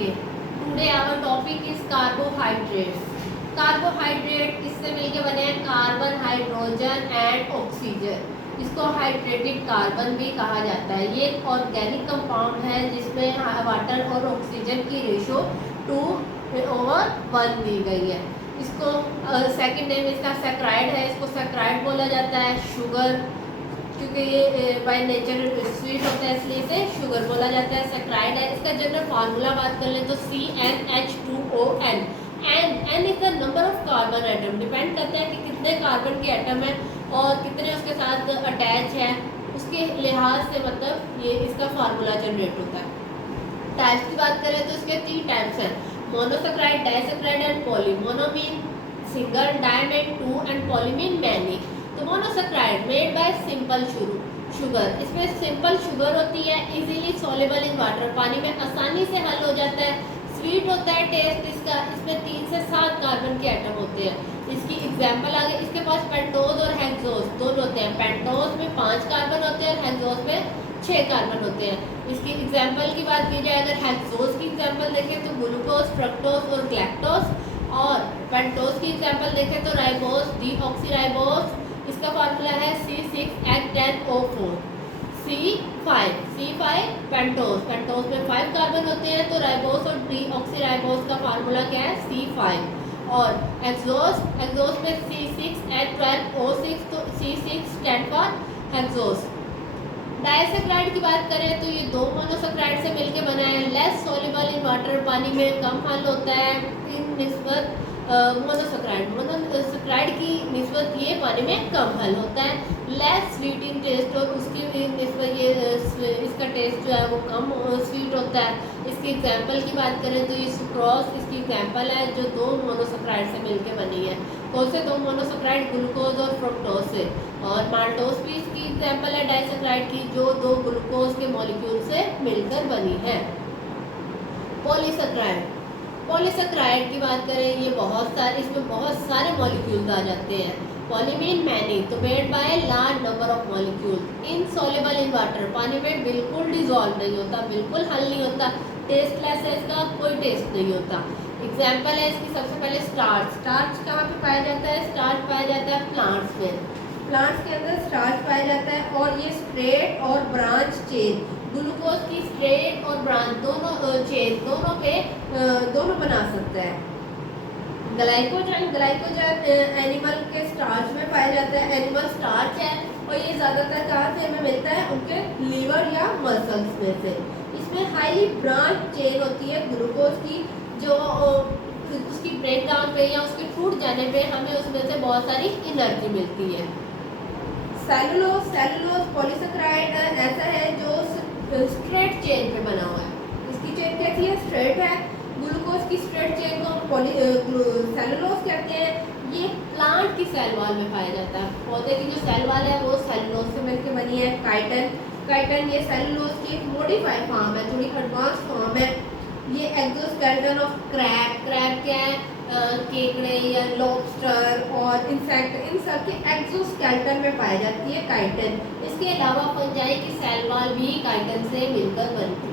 Okay, today our topic is carbohydrates. Carbohydrate किससे मिलके बने हैं? Carbon, hydrogen and oxygen. इसको हाइड्रेटेड कार्बन भी कहा जाता है। ये एक ऑर्गेनिक कंपाउंड है जिसमें वाटर और ऑक्सीजन की रेशो 2:1 दी गई है। इसको सेकंड नेम इसका सैकराइड है। इसको सैकराइड बोला जाता है। शुगर, क्योंकि ये बाय नेचर स्वीट होता है इसलिए इसे शुगर बोला जाता है। सैकराइड है। इसका जनरल फार्मूला बात कर लें तो CnH2ON। N is the number of carbon atom. Depend करता है कि कितने कार्बन के एटम है और कितने उसके साथ अटैच है, उसके लिहाज से मतलब ये इसका फार्मूला जनरेट होता है। टाइप्स की बात करें तो इसके 3 टाइप्स हैं, monosaccharide, disaccharide and poly. Mono mean single, di mean 2 and poly mean many. तो monosaccharide made by simple sugar. इसमें सिंपल शुगर होती है, इजीली सॉल्युबल इन वाटर, पानी में आसानी से हल हो जाता है। स्वीट होता है टेस्ट इसका। इसमें 3 से 7 कार्बन के एटम होते हैं। इसकी एग्जांपल आगे, इसके पास पेंटोज और हेक्सोज दोनों होते हैं। पेंटोज में 5 कार्बन होते हैं और हेक्सोज में 6 कार्बन होते हैं। इसकी एग्जांपल की बात की जाए, अगर हेक्सोज की एग्जांपल देखें तो ग्लूकोज, फ्रक्टोज और गैलेक्टोज, और पेंटोज की एग्जांपल देखें तो राइबोज, डीऑक्सीराइबोज। इसका फार्मूला है C6H10O4। C5 पेंटोज, पेंटोज में 5 कार्बन होते हैं, तो राइबोज और डीऑक्सीराइबोज का फार्मूला क्या है? C5। और एक्सोज में C6H12O6, तो C6 stand for hexose. Disaccharide की बात करें तो ये 2 मोनोसैकराइड से मिलकर बना है। लेस सॉल्युबल इन वाटर, पानी में कम हल होता है इन निस्बत मोनोसैकराइड की निस्बत ये पानी में कम हल होता है। लेस स्वीट इन टेस्ट, और उसकी निस्बत ये इसका टेस्ट जो है वो कम स्वीट होता है। इसकी एग्जांपल की बात करें तो ये सुक्रोज इसकी एग्जांपल है जो 2 मोनोसैकराइड से मिलकर बनी है। कौन से 2 मोनोसैकराइड? ग्लूकोज और फ्रुक्टोज से। और माल्टोज भी इसकी एग्जांपल है डाइसैकराइड की, जो 2 ग्लूकोज के मॉलिक्यूल से मिलकर बनी है। पॉलीसैकराइड, पॉलीसैकराइड की बात करें, ये इसमें बहुत सारे मॉलिक्यूल्स आ जाते हैं। पॉली मीन मैनी, तो made by large number of molecule. Insoluble in water, पानी में बिल्कुल डिजॉल्व नहीं होता, बिल्कुल हल नहीं होता। टेस्टलेस है, इसका कोई टेस्ट नहीं होता। एग्जाम्पल है इसकी सबसे पहले स्टार्च। स्टार्च कहाँ पे पाया जाता है? स्टार्च पाया जाता है प्लांट्स में। प्लांट्स के अंदर स्टार्च पाया जाता है, और ये स्ट्रेट और ब्रांच चेन, ग्लूकोज की स्ट्रेट और ब्रांच दोनों चेन दोनों बना सकता है। ग्लाइकोजन एनिमल के स्टार्च में पाया जाता है। एनिमल स्टार्च है और ये ज़्यादातर कहाँ से हमें मिलता है? उनके लीवर या मसल्स में से। इसमें हाईली ब्रांच चेन होती है ग्लूकोज की, जो उसकी ब्रेक डाउन पे या उसके टूट जाने पे हमें उसमें से बहुत सारी एनर्जी मिलती है। सेलुलोज पॉलीसैकराइड ऐसा है जो स्ट्रेट चेन पे बना हुआ है। इसकी चेन कैसी है? स्ट्रेट है। ग्लूकोज की स्ट्रेट चेन को सेलुलोज कहते हैं। ये प्लांट की सेल वॉल में पाया जाता है। पौधे की जो सेल वॉल है वो सेलुलोज से मिलकर बनी है। काइटन ये सेलुलोज की एक मॉडिफाइड फॉर्म है, थोड़ी एडवांस फॉर्म है। ये एक्सोस्केलेटन ऑफ क्रैब क्या है? केकड़े या लॉबस्टर और इंसेक्ट, इन सब के एक्सोस्केलेटन में पाई जाती है काइटन। इसके अलावा फंजाई की सेल वॉल भी काइटन से मिलकर बनती है।